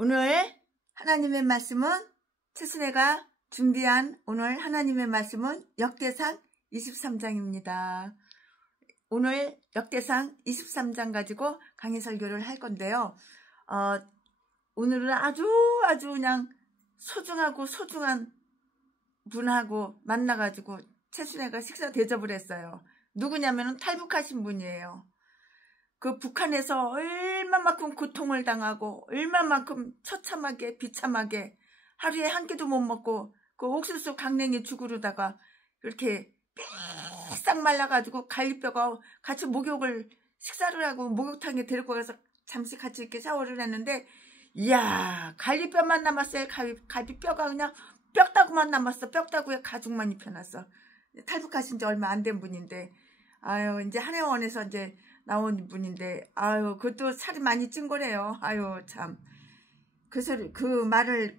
오늘 하나님의 말씀은 최순애가 준비한 오늘 하나님의 말씀은 역대상 23장입니다. 오늘 역대상 23장 가지고 강의 설교를 할 건데요. 오늘은 아주 그냥 소중한 분하고 만나가지고 최순애가 식사 대접을 했어요. 누구냐면은 탈북하신 분이에요. 그 북한에서 얼마만큼 고통을 당하고 얼마만큼 처참하게 비참하게 하루에 한 끼도 못 먹고 그 옥수수 강냉이 죽으려다가 이렇게 삐싹 말라가지고 갈비뼈가 같이 식사를 하고 목욕탕에 데리고 가서 잠시 같이 이렇게 샤워를 했는데, 이야, 갈비뼈만 남았어요. 갈비뼈가 그냥 뼈다구만 남았어. 뼈다구에 가죽만 입혀놨어. 탈북하신 지 얼마 안 된 분인데, 아유, 이제 한의원에서 이제 나온 분인데, 아유, 그것도 살이 많이 찐 거래요. 아유, 참. 그 말을,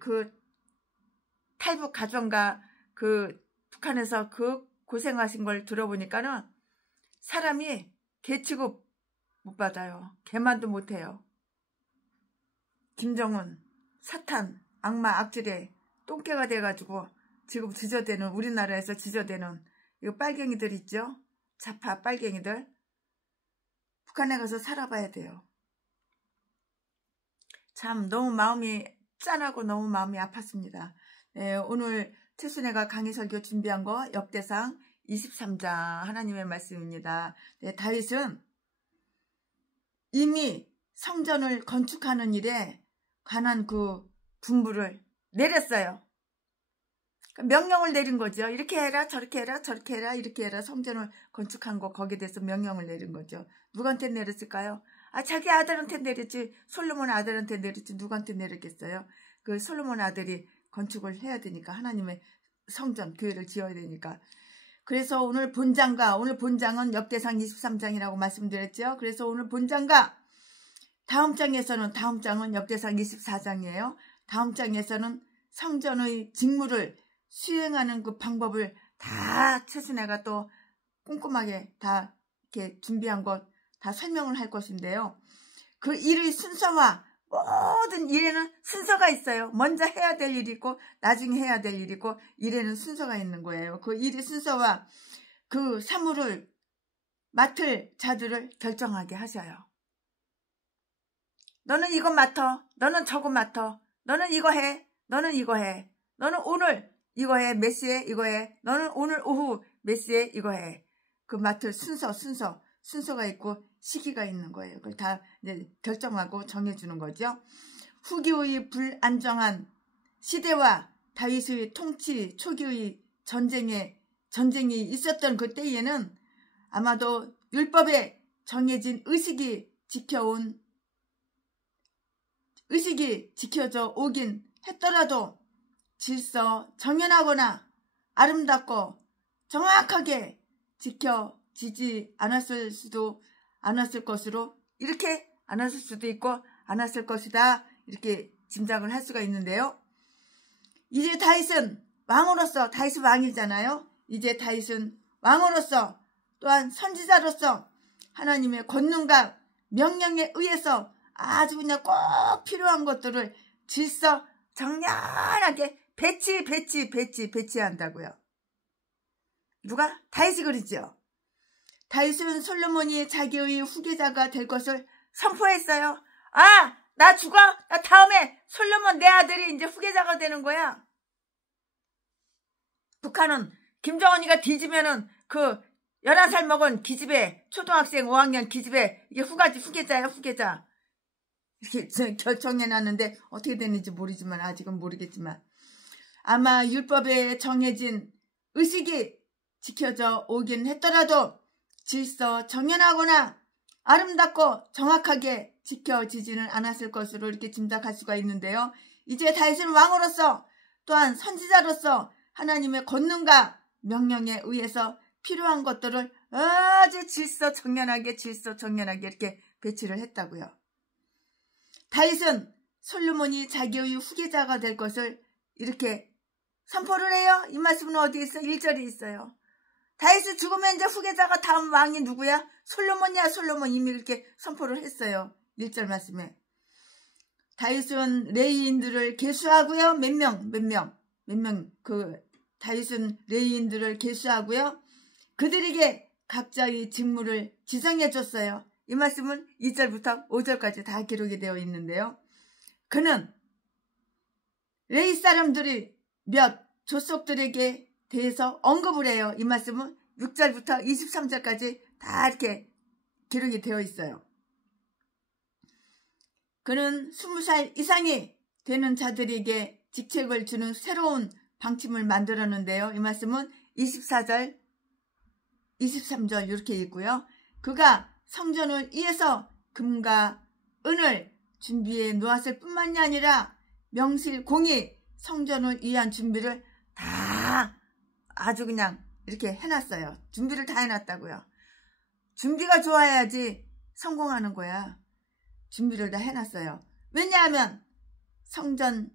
탈북 가정가, 북한에서 고생하신 걸 들어보니까는 사람이 개 취급 못 받아요. 개만도 못 해요. 김정은, 사탄, 악마, 악질의 똥개가 돼가지고 지금 우리나라에서 지저대는 이거 빨갱이들 있죠? 좌파 빨갱이들. 북한에 가서 살아봐야 돼요. 참 너무 마음이 짠하고 너무 마음이 아팠습니다. 네, 오늘 최순애가 강의 설교 준비한 거 역대상 23장 하나님의 말씀입니다. 네, 다윗은 이미 성전을 건축하는 일에 관한 그 분부를 내렸어요. 명령을 내린 거죠. 이렇게 해라, 저렇게 해라, 저렇게 해라, 이렇게 해라. 성전을 건축한 거 거기에 대해서 명령을 내린 거죠. 누구한테 내렸을까요? 자기 아들한테 내렸지. 솔로몬 아들한테 내렸지. 누구한테 내렸겠어요? 그 솔로몬 아들이 건축을 해야 되니까, 하나님의 성전, 교회를 지어야 되니까. 그래서 오늘 본장은 역대상 23장이라고 말씀드렸죠. 그래서 오늘 본장과 다음 장은 역대상 24장이에요. 다음 장에서는 성전의 직무를 수행하는 그 방법을 다 최순애가 또 꼼꼼하게 다 이렇게 준비한 것 다 설명을 할 것인데요. 그 일의 순서와 모든 일에는 순서가 있어요. 먼저 해야 될 일이 있고 나중에 해야 될 일이 있고 일에는 순서가 있는 거예요. 그 일의 순서와 그 사물을 맡을 자들을 결정하게 하셔요. 너는 이거 맡아. 너는 저거 맡아. 너는 이거 해. 너는 이거 해. 너는 오늘 이거 해. 몇 시에 이거 해. 너는 오늘 오후 몇 시에 이거 해. 그 맡을 순서가 있고 시기가 있는 거예요. 그걸 다 이제 결정하고 정해주는 거죠. 후기의 불안정한 시대와 다윗의 통치 초기의 전쟁이 있었던 그 때에는 아마도 율법에 정해진 의식이 지켜져 오긴 했더라도 질서 정연하거나 아름답고 정확하게 지켜지지 않았을 것으로, 이렇게 않았을 수도 있고 않았을 것이다, 이렇게 짐작을 할 수가 있는데요. 이제 다윗은 왕이잖아요. 이제 다윗은 왕으로서 또한 선지자로서 하나님의 권능과 명령에 의해서 아주 그냥 꼭 필요한 것들을 질서 정연하게 배치한다고요. 누가? 다윗이 그러죠. 다윗은 솔로몬이 자기의 후계자가 될 것을 선포했어요. 나 죽어? 나 다음에 솔로몬 내 아들이 이제 후계자가 되는 거야. 북한은 김정은이가 뒤지면은 11살 먹은 기집애, 초등학생 5학년 기집애, 이게 후계자야, 후계자. 이렇게 결정해놨는데 어떻게 되는지 모르지만, 아직은 모르겠지만, 아마 율법에 정해진 의식이 지켜져 오긴 했더라도 질서 정연하거나 아름답고 정확하게 지켜지지는 않았을 것으로 이렇게 짐작할 수가 있는데요. 이제 다윗은 왕으로서 또한 선지자로서 하나님의 권능과 명령에 의해서 필요한 것들을 아주 질서 정연하게 이렇게 배치를 했다고요. 다윗은 솔로몬이 자기의 후계자가 될 것을 이렇게 선포를 해요. 이 말씀은 어디 있어? 1절에 있어요. 다윗이 죽으면 이제 후계자가 다음 왕이 누구야? 솔로몬이야. 솔로몬 이미 이렇게 선포를 했어요. 1절 말씀에. 다윗은 레위인들을 계수하고요. 몇 명 그 다윗은 레위인들을 계수하고요. 그들에게 각자의 직무를 지정해 줬어요. 이 말씀은 2절부터 5절까지 다 기록이 되어 있는데요. 그는 레위 사람들이 몇 족속들에게 대해서 언급을 해요. 이 말씀은 6절부터 23절까지 다 이렇게 기록이 되어 있어요. 그는 20살 이상이 되는 자들에게 직책을 주는 새로운 방침을 만들었는데요. 이 말씀은 24절, 23절 이렇게 있고요. 그가 성전을 위해서 금과 은을 준비해 놓았을 뿐만이 아니라 명실공히 성전을 위한 준비를 다 아주 그냥 이렇게 해놨어요. 준비를 다 해놨다고요. 준비가 좋아야지 성공하는 거야. 준비를 다 해놨어요. 왜냐하면 성전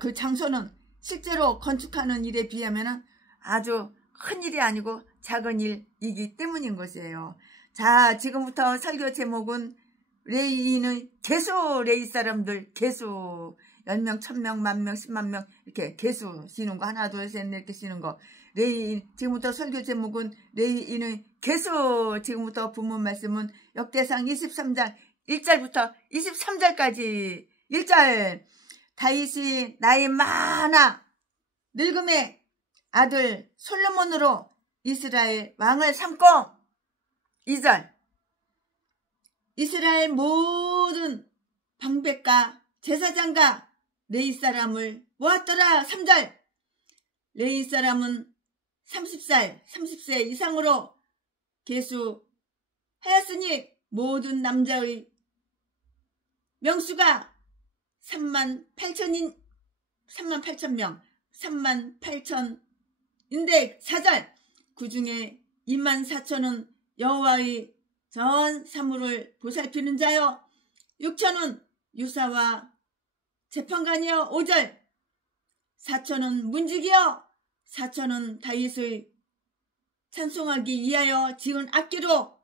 그 장소는 실제로 건축하는 일에 비하면 아주 큰 일이 아니고 작은 일이기 때문인 것이에요. 자, 지금부터 설교 제목은 레위인의 개수, 레위 사람들 개수. 10명, 1000명, 10,000명, 100,000명 이렇게 개수 씌는 거 하나, 둘, 셋, 넷 이렇게 씌는 거. 레위인, 지금부터 설교 제목은 레위인의 개수. 지금부터 본문 말씀은 역대상 23장 1절부터 23절까지. 1절, 다윗이 나이 많아 늙음의 아들 솔로몬으로 이스라엘 왕을 삼고. 2절, 이스라엘 모든 방백과 제사장과 레위 사람을 모았더라. 3절, 레위 사람은 30세 이상으로 계수하였으니 모든 남자의 명수가 38,000명, 38,000인데 4절, 그 중에 24,000은 여호와의 전 사물을 보살피는 자요 6,000은 유사와 재판관이요. 5절, 4,000은 문지기요 4,000은 다윗의 찬송하기 위하여 지은 악기로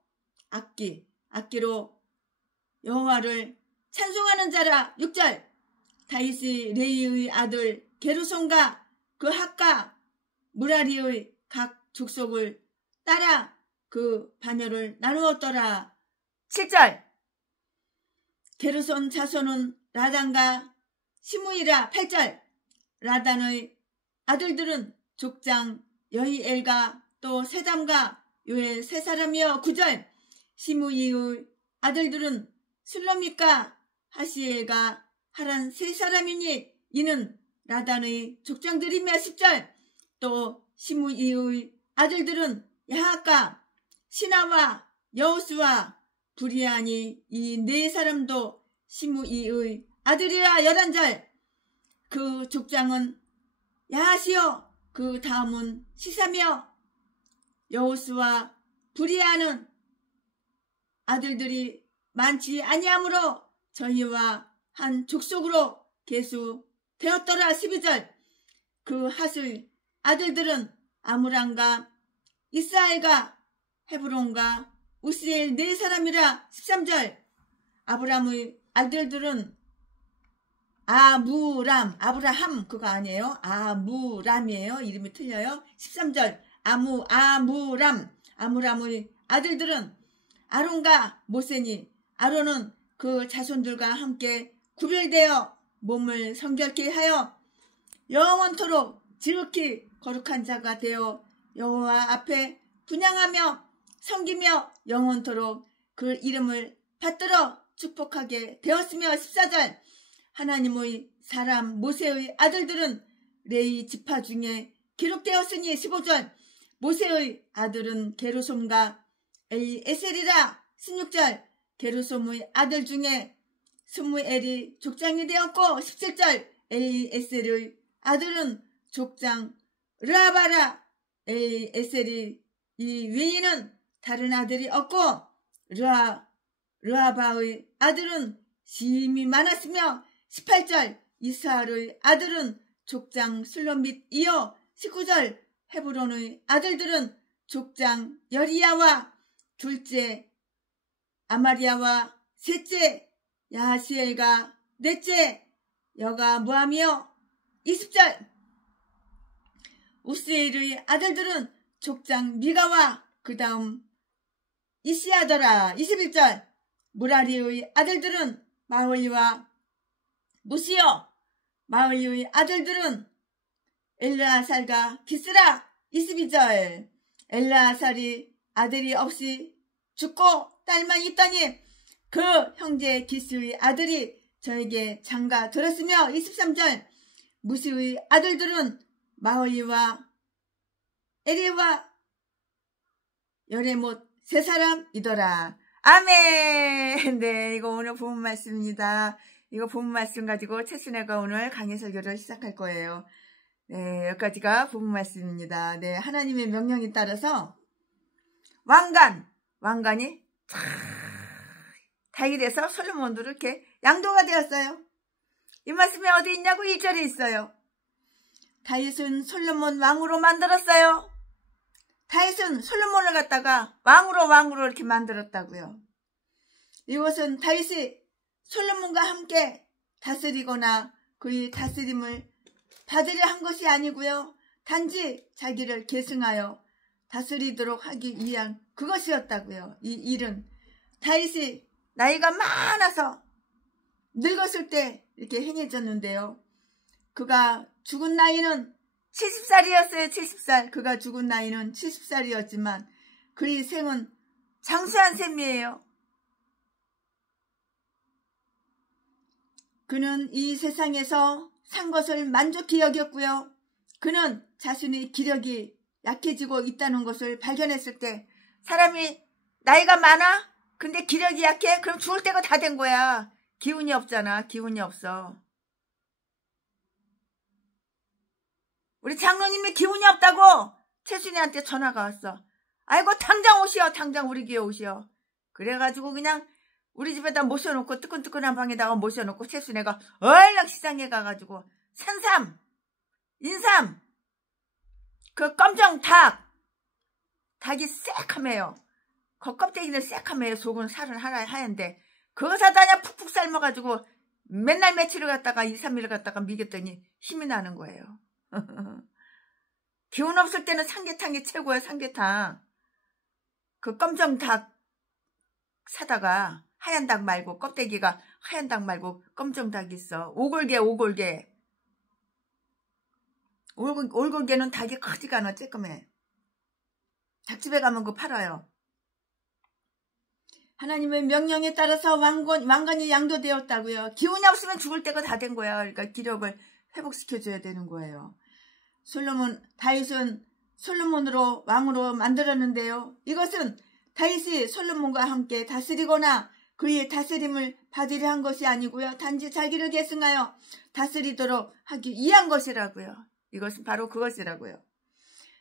여호와를 찬송하는 자라. 6절, 다윗이 레위의 아들 게르손과 그 학과 무라리의 각 족속을 따라 그 반열을 나누었더라. 7절, 게르손 자손은 라단과 시므이라. 8절, 라단의 아들들은 족장 여히엘과 또 세담과 요엘 세 사람이여. 9절, 시므이의 아들들은 슬로밋과 하시엘과 하란 세 사람이니 이는 라단의 족장들이며. 10절, 또 시므이의 아들들은 야핫과 시나와 여호수와 브리아니 이 네 사람도 시므이의 아들이라. 11절, 그 족장은 야핫이요 그 다음은 시사며 여호수와 브리아는 아들들이 많지 아니하므로 저희와 한 족속으로 계수되었더라. 12절, 그 핫의 아들들은 아므람과 이스라엘과 헤브론과 우시엘 네 사람이라. 13절, 아브람의 아들들은 아브라함 그거 아니에요. 아무람이에요. 이름이 틀려요. 13절, 아므람의 아들들은 아론과 모세니 아론은 그 자손들과 함께 구별되어 몸을 성결케 하여 영원토록 지극히 거룩한 자가 되어 여호와 앞에 분향하며 섬기며 영원토록 그 이름을 받들어 축복하게 되었으며. 14절, 하나님의 사람 모세의 아들들은 레위 지파 중에 기록되었으니. 15절, 모세의 아들은 게르솜과 엘리에셀이라. 16절, 게르솜의 아들 중에 스무엘이 족장이 되었고. 17절, 엘리에셀의 아들은 족장 르아바라. 엘리에셀이 이 외에는 다른 아들이 없고 르아바의 아들은 심이 많았으며. 18절, 이스하의 아들은 족장 슬로밋이요. 19절, 헤브론의 아들들은 족장 여리야와 둘째 아마리야와 셋째 야하시엘과 넷째 여가므암이요. 20절 우스엘의 아들들은 족장 미가와 그 다음 이시하더라. 21절 무라리의 아들들은 마흘리와 무시요. 마흘리의 아들들은 엘르아살과 기스라. 22절 엘르아살이 아들이 없이 죽고 딸만 있더니 그 형제 기스의 아들이 저에게 장가 들었으며 23절 무시의 아들들은 마흘리와 에리와 여레못 세 사람이더라. 아멘. 네, 이거 오늘 본문 말씀입니다. 이거 본문 말씀 가지고 최순애가 오늘 강의 설교를 시작할 거예요. 네, 여기까지가 본문 말씀입니다. 네, 하나님의 명령에 따라서 왕관이 다윗에서 솔로몬으로 이렇게 양도가 되었어요. 이 말씀이 어디 있냐고 1절에 있어요. 다윗은 솔로몬 왕으로 만들었어요. 다윗은 솔로몬을 갖다가 왕으로 이렇게 만들었다고요. 이것은 다윗이 솔로몬과 함께 다스리거나 그의 다스림을 받으려 한 것이 아니고요. 단지 자기를 계승하여 다스리도록 하기 위한 그것이었다고요. 이 일은 다윗이 나이가 많아서 늙었을 때 이렇게 행해졌는데요. 그가 죽은 나이는 70살이었어요. 70살. 그가 죽은 나이는 70살이었지만 그의 생은 장수한 셈이에요. 그는 이 세상에서 산 것을 만족히 여겼고요. 그는 자신의 기력이 약해지고 있다는 것을 발견했을 때 사람이 나이가 많아? 근데 기력이 약해? 그럼 죽을 때가 다 된 거야. 기운이 없잖아. 기운이 없어. 우리 장로님이 기운이 없다고 최순희한테 전화가 왔어. 아이고 당장 오시오. 당장 우리 교회 오시오. 그래가지고 그냥 우리 집에다 모셔놓고 뜨끈뜨끈한 방에다가 모셔놓고 최순애가 얼른 시장에 가가지고 산삼, 인삼, 그 검정 닭이 새카매요. 그 껍데기는 새카매요. 속은 살은 하얀데 그거 사다냐 푹푹 삶아가지고 맨날 며칠을 갖다가 2, 3일을 갖다가 미겼더니 힘이 나는 거예요. 기운 없을 때는 삼계탕이 최고야. 삼계탕. 그 검정 닭 사다가 하얀 닭 말고 껍데기가 하얀 닭 말고 검정 닭이 있어. 오골개. 올골개는 닭이 크지가 않아. 쬐끔해. 닭집에 가면 그거 팔아요. 하나님의 명령에 따라서 왕관이 양도되었다고요. 기운이 없으면 죽을 때가 다 된 거야. 그러니까 기력을 회복시켜줘야 되는 거예요. 다윗은 솔로몬으로 왕으로 만들었는데요. 이것은 다윗이 솔로몬과 함께 다스리거나 그의 다스림을 받으려 한 것이 아니고요. 단지 자기를 계승하여 다스리도록 하기 위한 것이라고요. 이것은 바로 그것이라고요.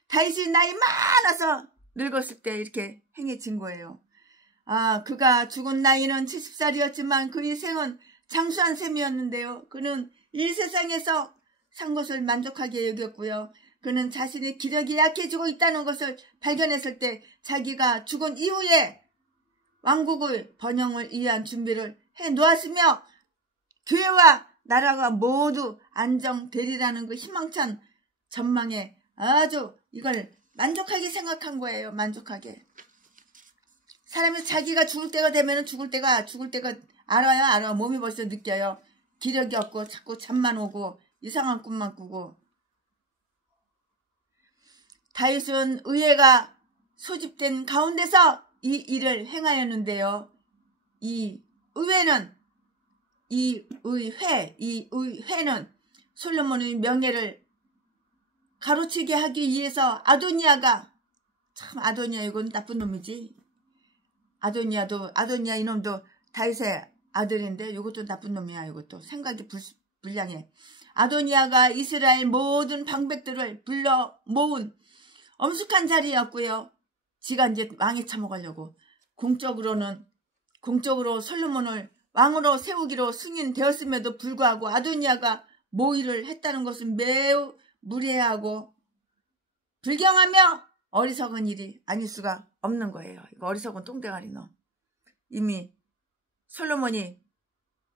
다윗이 나이 많아서 늙었을 때 이렇게 행해진 거예요. 그가 죽은 나이는 70살이었지만 그의 생은 장수한 셈이었는데요. 그는 이 세상에서 산 것을 만족하게 여겼고요. 그는 자신의 기력이 약해지고 있다는 것을 발견했을 때 자기가 죽은 이후에 왕국을 번영을 위한 준비를 해놓았으며 교회와 나라가 모두 안정되리라는 그 희망찬 전망에 아주 이걸 만족하게 생각한 거예요. 만족하게. 사람이 자기가 죽을 때가 되면 죽을 때가 알아. 몸이 벌써 느껴요. 기력이 없고 자꾸 잠만 오고 이상한 꿈만 꾸고. 다윗은 의회가 소집된 가운데서 이 일을 행하였는데요. 이 의회는 솔로몬의 명예를 가로채게 하기 위해서 아도니아 이건 나쁜 놈이지. 아도니아 이놈도 다윗의 아들인데 이것도 나쁜 놈이야. 이것도 생각이 불량해. 아도니아가 이스라엘 모든 방백들을 불러 모은 엄숙한 자리였고요. 지가 이제 왕에 참아가려고 공적으로 솔로몬을 왕으로 세우기로 승인되었음에도 불구하고 아도니아가 모의를 했다는 것은 매우 무례하고 불경하며 어리석은 일이 아닐 수가 없는 거예요. 이거 어리석은 똥대가리 놈. 이미 솔로몬이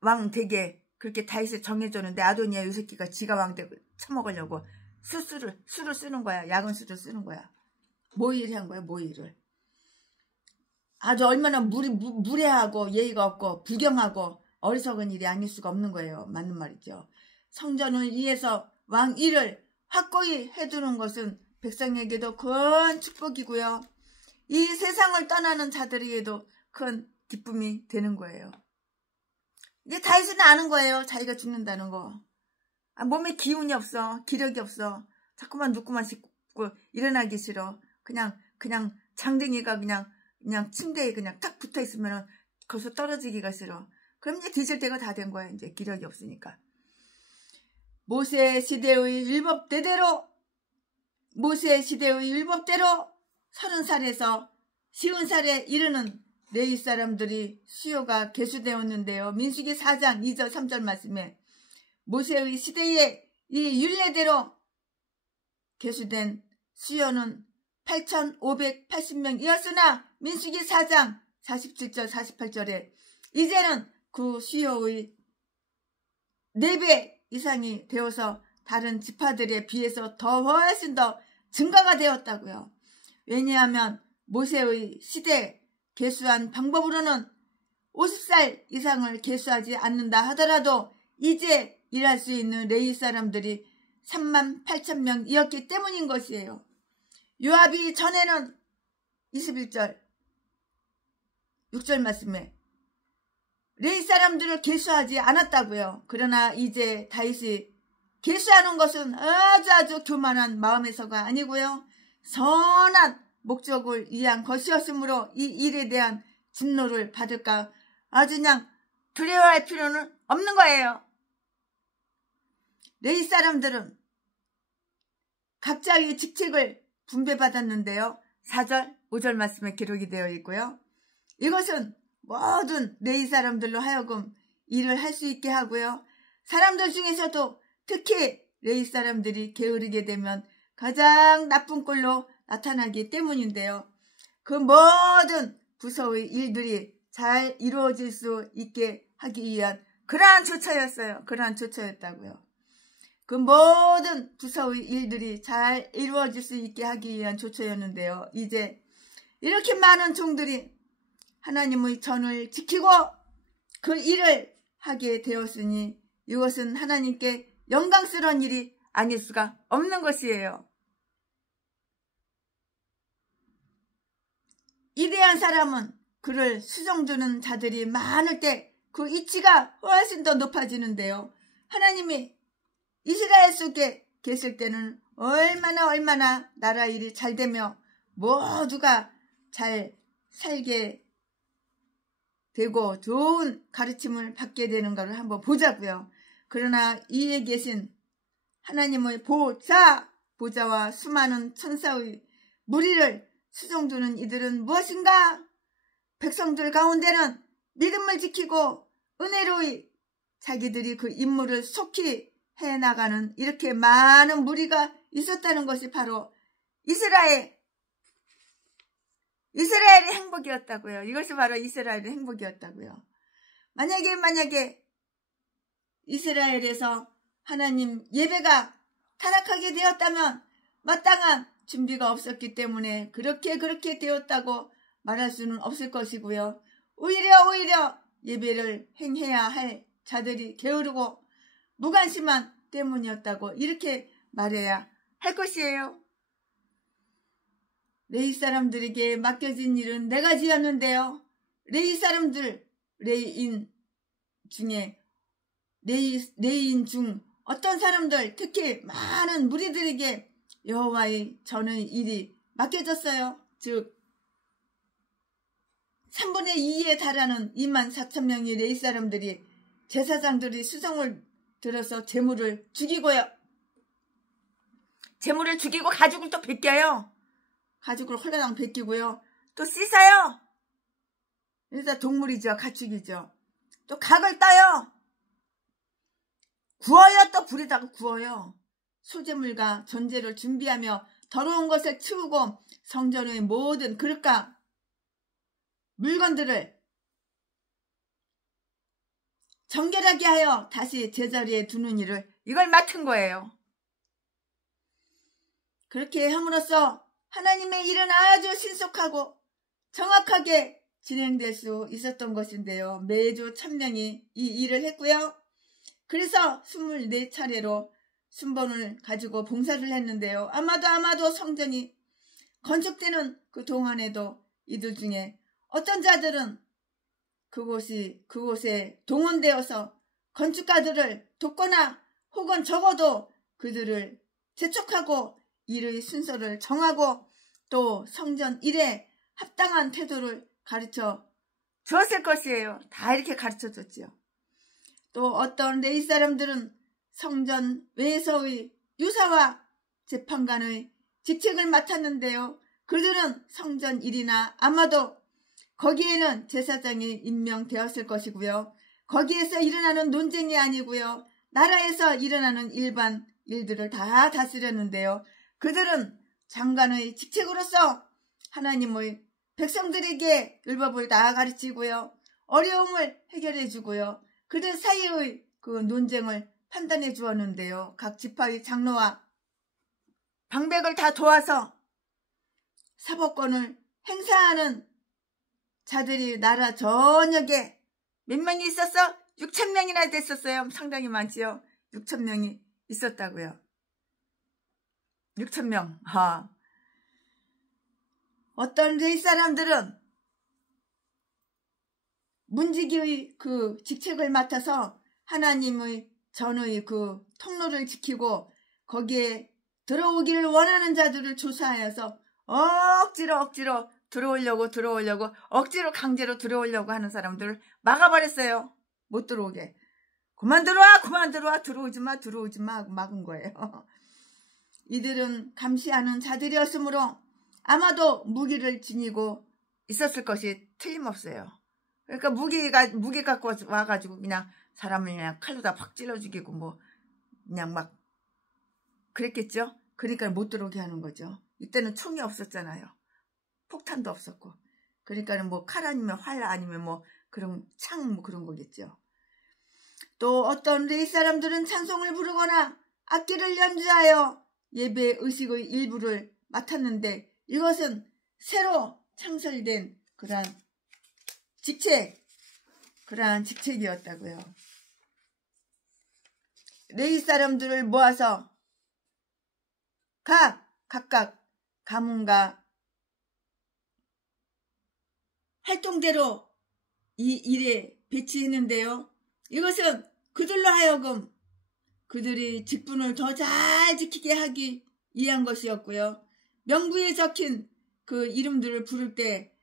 왕 되게 그렇게 다윗을 정해줬는데 아도니아 이 새끼가 지가 왕 되고 처먹으려고 술을 쓰는 거야. 야근 술을 쓰는 거야. 모의를 한 거야. 모의를. 아주 얼마나 무례하고 예의가 없고 부경하고 어리석은 일이 아닐 수가 없는 거예요. 맞는 말이죠. 성전을 위해서 왕 일을 확고히 해두는 것은 백성에게도 큰 축복이고요. 이 세상을 떠나는 자들에게도 큰 기쁨이 되는 거예요. 이제 다윗은 아는 거예요. 자기가 죽는다는 거. 몸에 기운이 없어. 기력이 없어. 자꾸만 눕고만 싶고 일어나기 싫어. 그냥 장댕이가 그냥 침대에 그냥 탁 붙어 있으면 거기서 떨어지기가 싫어. 그럼 이제 뒤질 때가 다 된 거야. 이제 기력이 없으니까. 모세 시대의 율법대로 30살에서 50살에 이르는 레위 사람들이 수요가 계수되었는데요. 민수기 4장 2절 3절 말씀에 모세의 시대에 이 율례대로 계수된 수요는 8,580명이었으나 민수기 4장 47절 48절에 이제는 그 수요의 4배 이상이 되어서 다른 지파들에 비해서 훨씬 더 증가가 되었다고요. 왜냐하면 모세의 시대 계수한 방법으로는 50살 이상을 계수하지 않는다 하더라도 이제 일할 수 있는 레위 사람들이 38,000명이었기 때문인 것이에요. 요압이 전에는 21절 6절 말씀에 레위 사람들을 계수하지 않았다고요. 그러나 이제 다윗이 계수하는 것은 아주 교만한 마음에서가 아니고요. 선한 목적을 위한 것이었으므로 이 일에 대한 진노를 받을까 아주 그냥 두려워할 필요는 없는 거예요. 레위 사람들은 각자의 직책을 분배받았는데요. 4절, 5절 말씀에 기록이 되어 있고요. 이것은 모든 레위 사람들로 하여금 일을 할 수 있게 하고요. 사람들 중에서도 특히 레위 사람들이 게으르게 되면 가장 나쁜 꼴로 나타나기 때문인데요. 그 모든 부서의 일들이 잘 이루어질 수 있게 하기 위한 그러한 조처였어요. 그러한 조처였다고요. 그 모든 부서의 일들이 잘 이루어질 수 있게 하기 위한 조처였는데요. 이제 이렇게 많은 종들이 하나님의 전을 지키고 그 일을 하게 되었으니 이것은 하나님께 영광스러운 일이 아닐 수가 없는 것이에요. 이대한 사람은 그를 수종두는 자들이 많을 때 그 이치가 훨씬 더 높아지는데요. 하나님이 이스라엘 속에 계실 때는 얼마나 나라 일이 잘 되며 모두가 잘 살게 되고 좋은 가르침을 받게 되는가를 한번 보자고요. 그러나 이에 계신 하나님의 보좌와 수많은 천사의 무리를 수종두는 이들은 무엇인가? 백성들 가운데는 믿음을 지키고 은혜로이 자기들이 그 임무를 속히 해나가는 이렇게 많은 무리가 있었다는 것이 바로 이스라엘의 행복이었다고요. 이것이 바로 이스라엘의 행복이었다고요. 만약에 이스라엘에서 하나님 예배가 타락하게 되었다면 마땅한 준비가 없었기 때문에 그렇게 되었다고 말할 수는 없을 것이고요. 오히려 예배를 행해야 할 자들이 게으르고 무관심한 때문이었다고 이렇게 말해야 할 것이에요. 레위 사람들에게 맡겨진 일은 4가지였는데요. 레위인 중 어떤 사람들, 특히 많은 무리들에게 여호와의 전의 일이 맡겨졌어요. 즉 3분의 2에 달하는 24,000명의 레위 사람들이 제사장들이 수송을 들어서 제물을 죽이고요. 제물을 죽이고 가죽을 또 벗겨요. 가죽을 홀라당 벗기고요. 또 씻어요. 그래서 동물이죠. 가축이죠. 또 각을 따요. 구워요. 또 불에다가 구워요. 소재물과 전제를 준비하며 더러운 것을 치우고 성전의 모든 그릇과 물건들을 정결하게 하여 다시 제자리에 두는 일을 이걸 맡은 거예요. 그렇게 함으로써 하나님의 일은 아주 신속하고 정확하게 진행될 수 있었던 것인데요. 매주 1000명이 이 일을 했고요. 그래서 24차례로 순번을 가지고 봉사를 했는데요. 아마도 성전이 건축되는 그 동안에도 이들 중에 어떤 자들은 그곳에 동원되어서 건축가들을 돕거나 혹은 적어도 그들을 재촉하고 일의 순서를 정하고 또 성전 일에 합당한 태도를 가르쳐 주었을 것이에요. 다 이렇게 가르쳐 줬지요. 또 어떤 레위 사람들은 성전 외에서의 유사와 재판관의 직책을 맡았는데요. 그들은 성전 일이나 아마도 거기에는 제사장이 임명되었을 것이고요. 거기에서 일어나는 논쟁이 아니고요. 나라에서 일어나는 일반 일들을 다 다스렸는데요. 그들은 장관의 직책으로서 하나님의 백성들에게 율법을 다 가르치고요. 어려움을 해결해 주고요. 그들 사이의 그 논쟁을 판단해 주었는데요. 각 지파의 장로와 방백을 다 도와서 사법권을 행사하는 자들이 나라 전역에 몇 명이 있었어? 6000명이나 됐었어요. 상당히 많지요. 6000명이 있었다고요. 6000명. 어떤 레위 사람들은 문지기의 그 직책을 맡아서 하나님의 전의 그 통로를 지키고 거기에 들어오기를 원하는 자들을 조사하여서 억지로 들어오려고 억지로 강제로 들어오려고 하는 사람들을 막아버렸어요. 못 들어오게. 그만 들어와 들어오지 마 하고 막은 거예요. 이들은 감시하는 자들이었으므로 아마도 무기를 지니고 있었을 것이 틀림없어요. 그러니까 무기 갖고 와가지고 그냥 사람을 그냥 칼로 다 팍 찔러 죽이고 뭐 그냥 막 그랬겠죠. 그러니까 못 들어오게 하는 거죠. 이때는 총이 없었잖아요. 폭탄도 없었고. 그러니까는 뭐 칼 아니면 활 아니면 뭐 그런 창 뭐 그런 거겠죠. 또 어떤 레위 사람들은 찬송을 부르거나 악기를 연주하여 예배 의식의 일부를 맡았는데 이것은 새로 창설된 그러한 직책이었다고요. 레위 사람들을 모아서 각각 가문과 활동대로 이 일에 배치했는데요. 이것은 그들로 하여금 그들이 직분을 더 잘 지키게 하기 위한 것이었고요. 명부에 적힌 그 이름들을 부를 때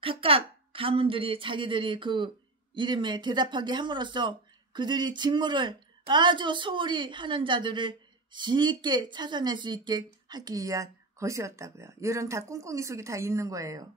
각각 가문들이 자기들이 그 이름에 대답하게 함으로써 그들이 직무를 아주 소홀히 하는 자들을 쉽게 찾아낼 수 있게 하기 위한 것이었다고요. 이런 다 꿍꿍이 속에 다 있는 거예요.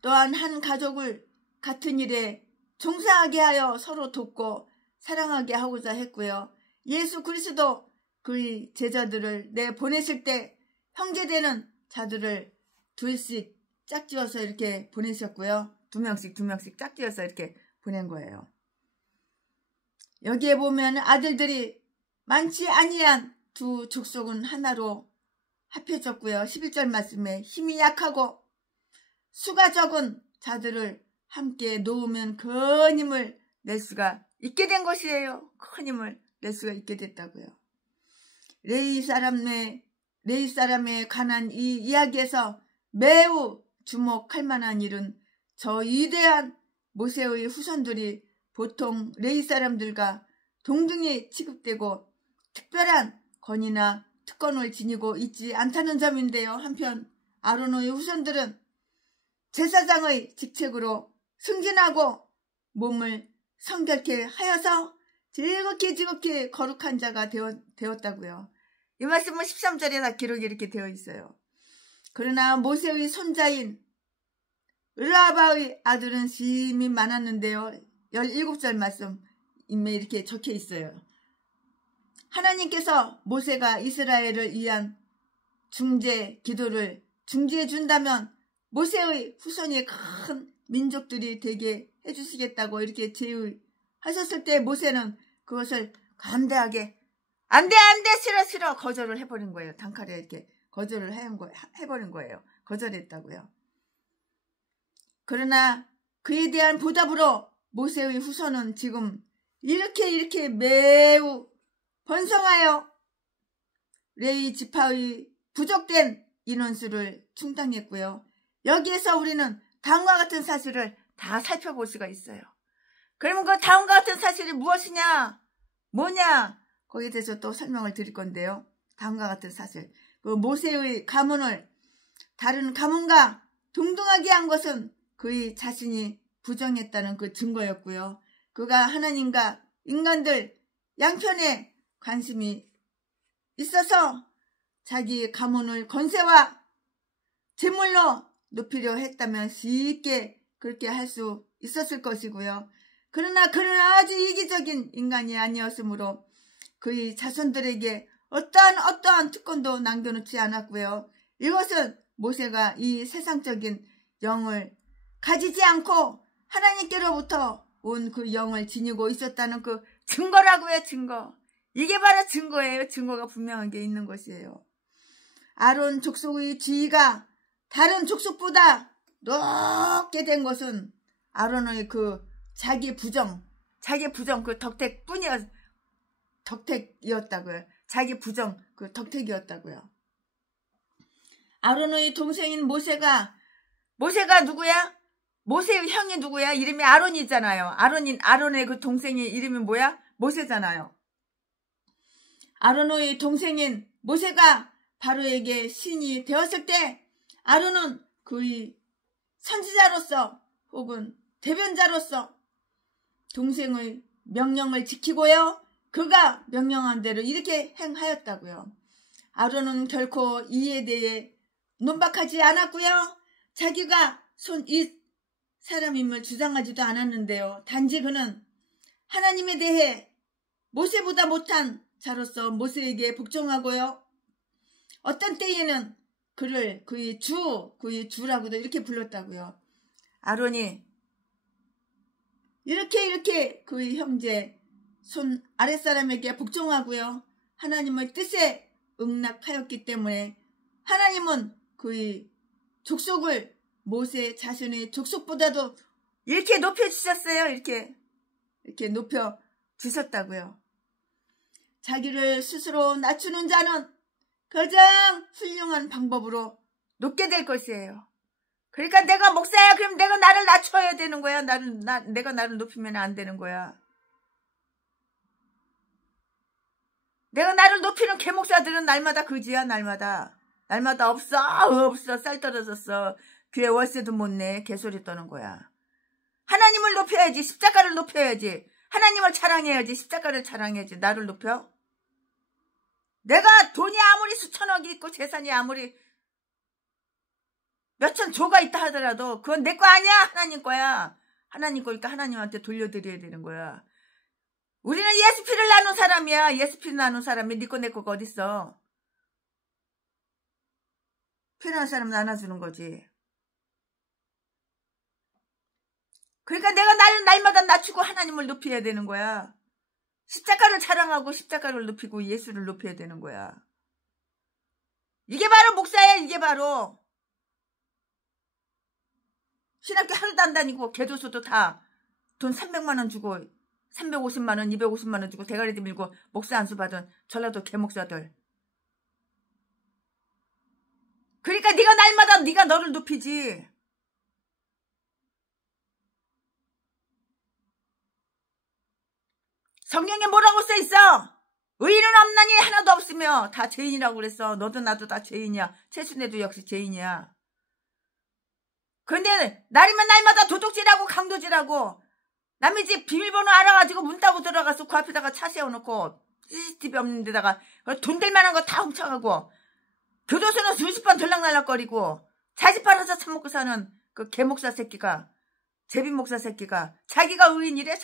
또한 한 가족을 같은 일에 종사하게 하여 서로 돕고 사랑하게 하고자 했고요. 예수 그리스도 그의 제자들을 내보냈을 때 형제되는 자들을 둘씩 짝지어서 이렇게 보내셨고요. 두 명씩 짝지어서 이렇게 보낸 거예요. 여기에 보면 아들들이 많지 아니한 두 족속은 하나로 합해졌고요. 11절 말씀에 힘이 약하고 수가 적은 자들을 함께 놓으면 큰 힘을 낼 수가 있게 된 것이에요. 큰 힘을 낼 수가 있게 됐다고요. 레위 사람에 관한 이 이야기에서 매우 주목할 만한 일은 저 위대한 모세의 후손들이 보통 레위 사람들과 동등히 취급되고 특별한 권위나 특권을 지니고 있지 않다는 점인데요. 한편 아론의 후손들은 제사장의 직책으로 승진하고 몸을 성결케 하여서 지극히 거룩한 자가 되었다고요. 이 말씀은 13절에 다 기록이 이렇게 되어 있어요. 그러나 모세의 손자인 으르아바의 아들은 심히 많았는데요. 17절 말씀에 이렇게 적혀 있어요. 하나님께서 모세가 이스라엘을 위한 중재 기도를 중지해 준다면 모세의 후손이 큰 민족들이 되게 해주시겠다고 이렇게 제의하셨을 때 모세는 그것을 간대하게 안 돼, 싫어 거절을 해버린 거예요. 단칼에 이렇게 거절을 해버린 거예요. 거절했다고요. 그러나 그에 대한 보답으로 모세의 후손은 지금 이렇게 매우 번성하여 레위 지파의 부족된 인원수를 충당했고요. 여기에서 우리는 다음과 같은 사실을 다 살펴볼 수가 있어요. 그러면 그 다음과 같은 사실이 무엇이냐? 뭐냐? 거기에 대해서 또 설명을 드릴 건데요. 다음과 같은 사실. 그 모세의 가문을 다른 가문과 동등하게 한 것은 그의 자신이 부정했다는 그 증거였고요. 그가 하나님과 인간들 양편에 관심이 있어서 자기 가문을 권세와 재물로 높이려 했다면 쉽게 그렇게 할 수 있었을 것이고요. 그러나 그는 아주 이기적인 인간이 아니었으므로 그의 자손들에게 어떠한 특권도 남겨놓지 않았고요. 이것은 모세가 이 세상적인 영을 가지지 않고 하나님께로부터 온 그 영을 지니고 있었다는 그 증거라고요. 증거. 이게 바로 증거예요. 증거가 분명한 게 있는 것이에요. 아론 족속의 지위가 다른 족속보다 높게 된 것은 아론의 그 자기 부정 그 덕택이었다고요. 자기 부정 그 덕택이었다고요. 아론의 동생인 모세가 누구야? 모세의 형이 누구야? 이름이 아론이잖아요. 아론의 그 동생의 이름이 뭐야? 모세잖아요. 아론의 동생인 모세가 바로에게 신이 되었을 때 아론은 그의 선지자로서 혹은 대변자로서 동생의 명령을 지키고요. 그가 명령한 대로 이렇게 행하였다고요. 아론은 결코 이에 대해 논박하지 않았고요. 자기가 이 사람임을 주장하지도 않았는데요. 단지 그는 하나님에 대해 모세보다 못한 자로서 모세에게 복종하고요. 어떤 때에는 그를 그의 주라고도 이렇게 불렀다고요. 아론이 이렇게 그의 형제 손 아랫사람에게 복종하고요. 하나님의 뜻에 응낙하였기 때문에 하나님은 그의 족속을 모세 자신의 족속보다도 이렇게 높여주셨어요. 이렇게 높여주셨다고요. 자기를 스스로 낮추는 자는 가장 훌륭한 방법으로 높게 될 것이에요. 그러니까 내가 목사야. 그럼 내가 나를 낮춰야 되는 거야. 내가 나를 높이면 안 되는 거야. 내가 나를 높이는 개목사들은 날마다 그지야. 날마다 없어. 쌀 떨어졌어. 귀에 월세도 못 내. 개소리 떠는 거야. 하나님을 높여야지. 십자가를 높여야지. 하나님을 자랑해야지. 십자가를 자랑해야지. 나를 높여? 내가 돈이 아무리 수천억이 있고 재산이 아무리 몇천 조가 있다 하더라도 그건 내 거 아니야. 하나님 거야. 하나님 거니까 하나님한테 돌려드려야 되는 거야. 우리는 예수 피를 나눈 사람이야. 예수 피를 나눈 사람이 네 거 내 거가 어딨어. 필요한 사람 나눠주는 거지. 그러니까 내가 날마다 낮추고 하나님을 높여야 되는 거야. 십자가를 자랑하고 십자가를 높이고 예수를 높여야 되는 거야. 이게 바로 목사야. 이게 바로. 신학교 하루도 안 다니고 개도소도 다 돈 300만 원 주고 350만 원 250만 원 주고 대가리 들밀고 목사 안수 받은 전라도 개목사들. 그러니까 네가 날마다 네가 너를 높이지. 성경에 뭐라고 써있어? 의인은 없나니 하나도 없으며 다 죄인이라고 그랬어. 너도 나도 다 죄인이야. 최순애도 역시 죄인이야. 그런데 날이면 날마다 도둑질하고 강도질하고 남의 집 비밀번호 알아가지고 문 따고 들어가서 그 앞에다가 차 세워놓고 CCTV 없는 데다가 돈 될 만한 거 다 훔쳐가고 교도소는 수십 번 들락날락거리고 자지 팔아서 처먹고 사는 그 개목사 새끼가 제비목사 새끼가 자기가 의인이래.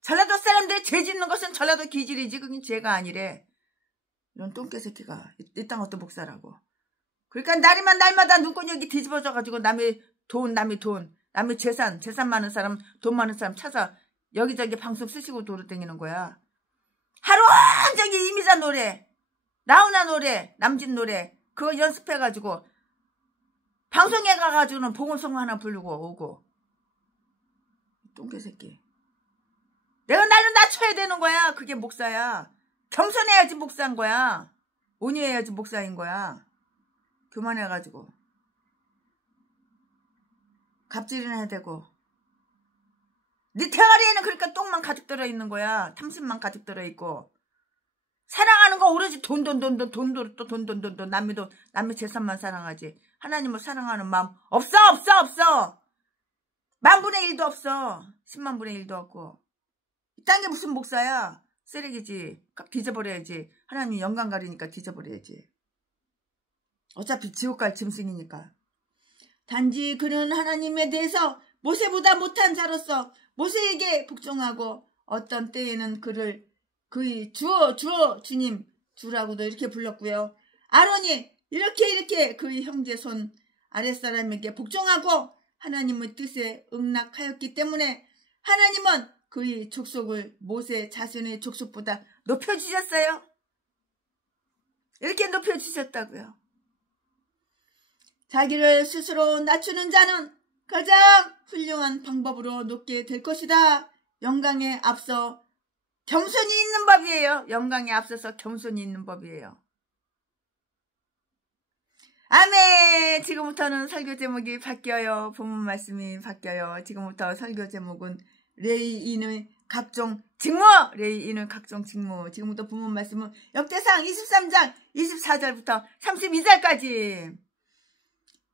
전라도 사람들이 죄 짓는 것은 전라도 기질이지 그게 죄가 아니래. 이런 똥개 새끼가 이 땅 어떤 목사라고. 그러니까 날마다 눈꺼녕이 뒤집어져가지고 남의 재산 많은 사람, 돈 많은 사람 찾아 여기저기 방송 쓰시고 돌아다니는 거야. 하루 온종일 이미자 노래, 나훈아 노래, 남진 노래 그거 연습해가지고 방송에 가가지고는 봉헌송 하나 부르고 오고. 똥개 새끼. 내가 나를 낮춰야 되는 거야. 그게 목사야. 겸손해야지 목사인 거야. 온유해야지 목사인 거야. 교만해가지고 갑질이나 해야 되고. 네 대가리에는 그러니까 똥만 가득 들어있는 거야. 탐심만 가득 들어있고. 사랑하는 거 오로지 돈 남의 재산만 사랑하지. 하나님을 사랑하는 마음 없어. 만분의 1도 없어. 10만 분의 1도 없고. 이딴 게 무슨 목사야. 쓰레기지. 뒤져버려야지. 하나님이 영광 가리니까 뒤져버려야지. 어차피 지옥 갈 짐승이니까. 단지 그는 하나님에 대해서 모세보다 못한 자로서 모세에게 복종하고 어떤 때에는 그를 그의 주님 주라고도 이렇게 불렀고요. 아론이 이렇게 그의 형제 손 아랫사람에게 복종하고 하나님의 뜻에 응낙하였기 때문에 하나님은 그의 족속을 모세 자신의 족속보다 높여주셨어요. 이렇게 높여주셨다고요. 자기를 스스로 낮추는 자는 가장 훌륭한 방법으로 높게 될 것이다. 영광에 앞서 겸손이 있는 법이에요. 영광에 앞서서 겸손이 있는 법이에요. 아멘. 지금부터는 설교 제목이 바뀌어요. 본문 말씀이 바뀌어요. 지금부터 설교 제목은 레위인의 각종 직무. 레위인의 각종 직무. 지금부터 본문 말씀은 역대상 23장 24절부터 32절까지.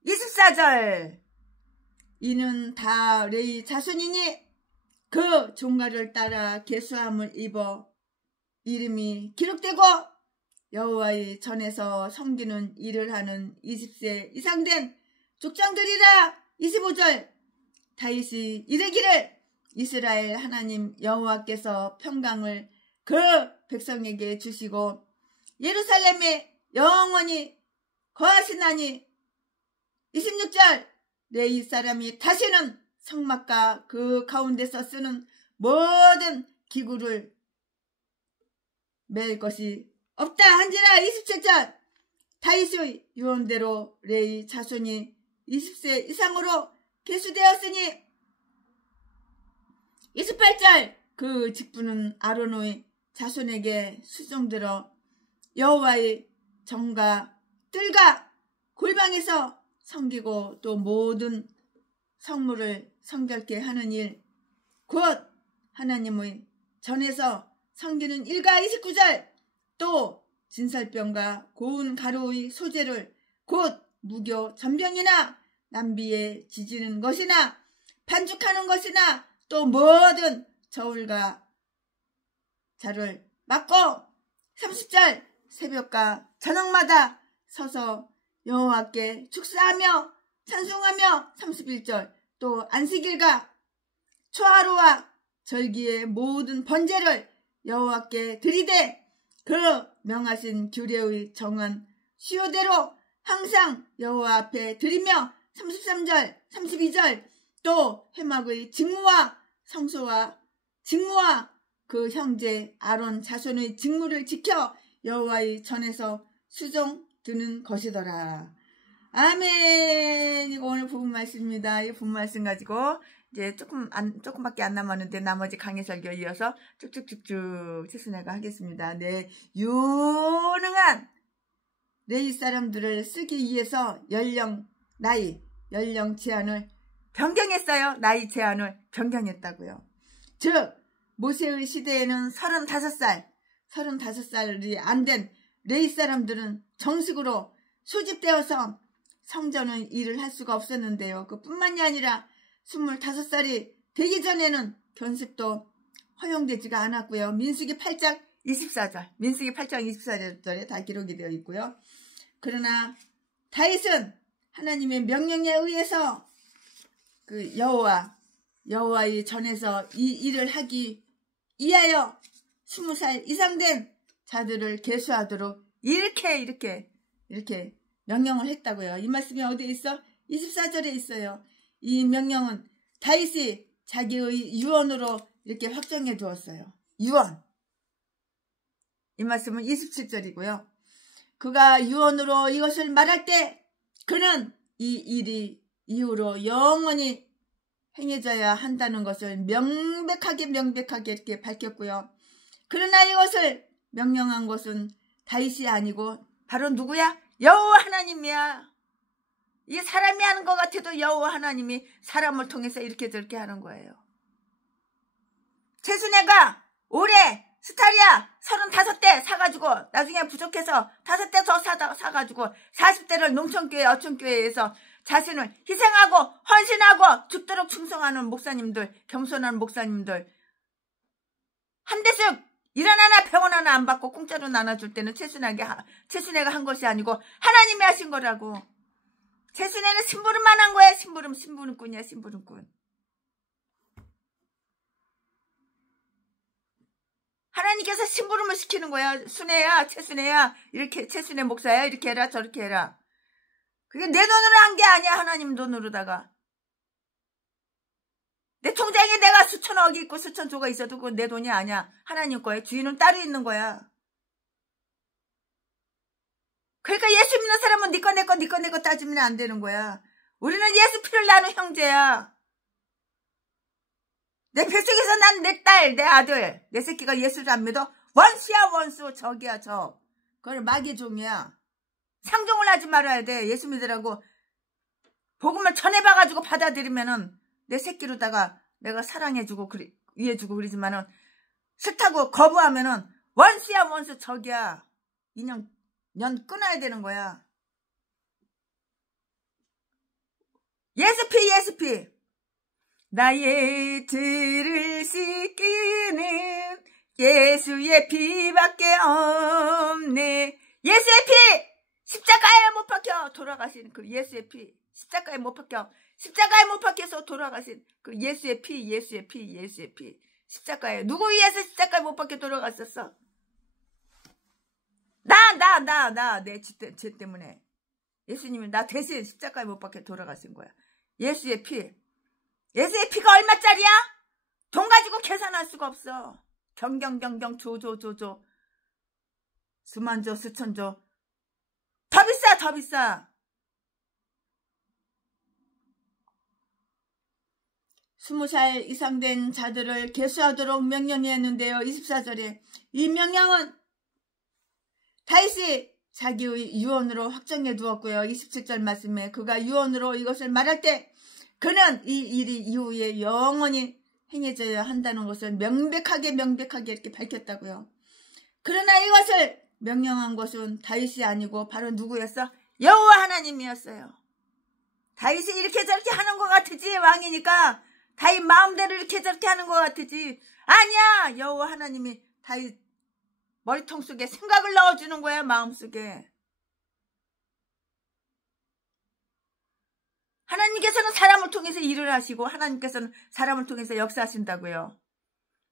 24절. 이는 다 레위 자손이니 그 종가를 따라 계수함을 입어 이름이 기록되고 여호와의 전에서 섬기는 일을 하는 20세 이상 된 족장들이라. 25절. 다윗이 이르기를 이스라엘 하나님 여호와께서 평강을 그 백성에게 주시고 예루살렘에 영원히 거하시나니. 26절. 레위 사람이 다시는 성막과 그 가운데서 쓰는 모든 기구를 맬 것이 없다 한지라. 27절. 다윗의 유언대로 레위 자손이 20세 이상으로 계수되었으니. 28절. 그 직분은 아론의 자손에게 수종들어 여호와의 정과 뜰과 골방에서 섬기고 또 모든 성물을 성결케 하는 일, 곧 하나님의 전에서 섬기는 일과. 29절. 또 진설병과 고운 가루의 소재를 곧 무교 전병이나 남비에 지지는 것이나 반죽하는 것이나 또 모든 저울과 자를 맡고. 30절. 새벽과 저녁마다 서서 여호와께 축사하며 찬송하며. 31절. 또 안식일과 초하루와 절기의 모든 번제를 여호와께 드리되 그 명하신 규례의 정한 수요대로 항상 여호와 앞에 드리며. 33절 32절. 또 회막의 직무와 성소와 직무와 그 형제 아론 자손의 직무를 지켜 여호와의 전에서 수종 드는 것이더라. 아멘. 이거 오늘 본문 말씀입니다. 이 본문 말씀 가지고 이제 조금밖에 안 남았는데 나머지 강의 설교 이어서 쭉쭉쭉쭉 최순애가 하겠습니다. 네, 유능한 레위 사람들을 쓰기 위해서 연령 제한을 변경했어요. 나이 제한을 변경했다고요. 즉 모세의 시대에는 35살이 안 된 레위 사람들은 정식으로 소집되어서 성전의 일을 할 수가 없었는데요. 그뿐만이 아니라 25살이 되기 전에는 견습도 허용되지가 않았고요. 민수기 8장 24절에 다 기록이 되어 있고요. 그러나 다윗은 하나님의 명령에 의해서 그 여호와의 전에서 이 일을 하기 위하여 20살 이상 된 자들을 계수하도록 이렇게 명령을 했다고요. 이 말씀이 어디에 있어? 24절에 있어요. 이 명령은 다윗이 자기의 유언으로 이렇게 확정해 두었어요. 유언. 이 말씀은 27절이고요. 그가 유언으로 이것을 말할 때 그는 이 일이 이후로 영원히 행해져야 한다는 것을 명백하게 이렇게 밝혔고요. 그러나 이것을 명령한 것은 다윗이 아니고 바로 누구야? 여호와 하나님이야. 이게 사람이 하는 것 같아도 여호와 하나님이 사람을 통해서 이렇게 저렇게 하는 거예요. 최순애가 올해 스타리아 35대 사가지고 나중에 부족해서 5대 더 사가지고 40대를 농촌교회 어촌교회에서 자신을 희생하고 헌신하고 죽도록 충성하는 목사님들, 겸손한 목사님들 한 대씩 일 하나 병원 하나 안 받고 공짜로 나눠줄 때는 최순애가 한 것이 아니고 하나님이 하신 거라고. 최순애는 심부름만 한 거야. 심부름꾼이야. 심부름꾼. 하나님께서 심부름을 시키는 거야. 순애야, 최순애야, 이렇게 최순애 목사야, 이렇게 해라, 저렇게 해라. 그게 내 돈으로 한 게 아니야. 하나님 돈으로다가. 내 통장에 내가 수천억이 있고 수천조가 있어도 그건 내 돈이 아니야. 하나님 거야. 주인은 따로 있는 거야. 그러니까 예수 믿는 사람은 네 거 내 거 따지면 안 되는 거야. 우리는 예수 피를 나눈 형제야. 내 뱃속에서 난 내 딸, 내 아들, 내 새끼가 예수를 안 믿어? 원수야 원수. 적이야 적. 그건 마귀의 종이야. 상종을 하지 말아야 돼. 예수 믿으라고 복음을 전해봐가지고 받아들이면은 내 새끼로다가 내가 사랑해주고 위해주고 그러지만은 싫다고 거부하면은 원수야 원수. 적이야. 인연 끊어야 되는 거야. 예수피. 나의 죄를 씻기는 예수의 피밖에 없네. 예수의 피! 십자가에 못 박혀 돌아가신 그 예수의 피. 십자가에 못 박혀서 돌아가신 그 예수의 피. 십자가에. 누구 위해서 십자가에 못 박혀 돌아갔었어? 내 죄 때문에. 예수님이 나 대신 십자가에 못 박혀 돌아가신 거야. 예수의 피. 예수의 피가 얼마짜리야? 돈 가지고 계산할 수가 없어. 경경 조. 수만조 수천조. 더 비싸. 20살 이상 된 자들을 계수하도록 명령했는데요. 24절에 이 명령은 다윗이 자기의 유언으로 확정해 두었고요. 27절 말씀에 그가 유언으로 이것을 말할 때 그는 이 일이 이후에 영원히 행해져야 한다는 것을 명백하게 이렇게 밝혔다고요. 그러나 이것을 명령한 것은 다윗이 아니고 바로 누구였어? 여호와 하나님이었어요. 다윗이 이렇게 저렇게 하는 것 같으지. 왕이니까 다윗 마음대로 이렇게 저렇게 하는 것 같으지. 아니야. 여호와 하나님이 다윗 머리통 속에 생각을 넣어주는 거야. 마음속에. 하나님께서는 사람을 통해서 일을 하시고 하나님께서는 사람을 통해서 역사하신다고요.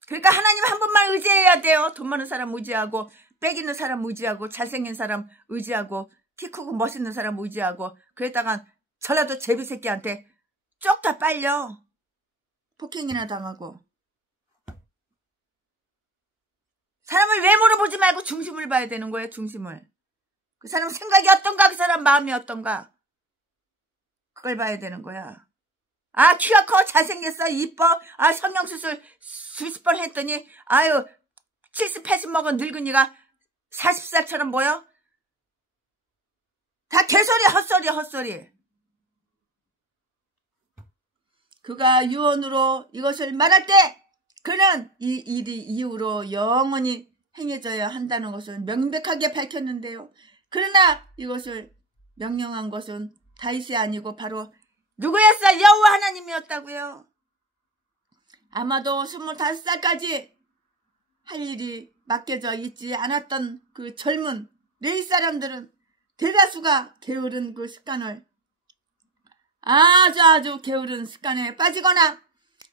그러니까 하나님 한 분만 의지해야 돼요. 돈 많은 사람 의지하고 빽 있는 사람 의지하고 잘생긴 사람 의지하고 키 크고 멋있는 사람 의지하고 그랬다가 전라도 제비새끼한테 쪽 다 빨려. 폭행이나 당하고. 사람을 외모로 보지 말고 중심을 봐야 되는 거예요. 중심을. 그 사람 생각이 어떤가, 그 사람 마음이 어떤가, 그걸 봐야 되는 거야. 아, 키가 커, 잘생겼어, 이뻐, 아, 성형수술 수십 번 했더니 아유 70, 80 먹은 늙은이가 40살처럼 보여? 다 개소리, 헛소리. 그가 유언으로 이것을 말할 때 그는 이 일이 이후로 영원히 행해져야 한다는 것을 명백하게 밝혔는데요. 그러나 이것을 명령한 것은 다윗이 아니고 바로 누구였어? 여호와 하나님이었다고요. 아마도 25살까지 할 일이 맡겨져 있지 않았던 그 젊은 레위 사람들은 대다수가 게으른 그 습관을, 아주 게으른 습관에 빠지거나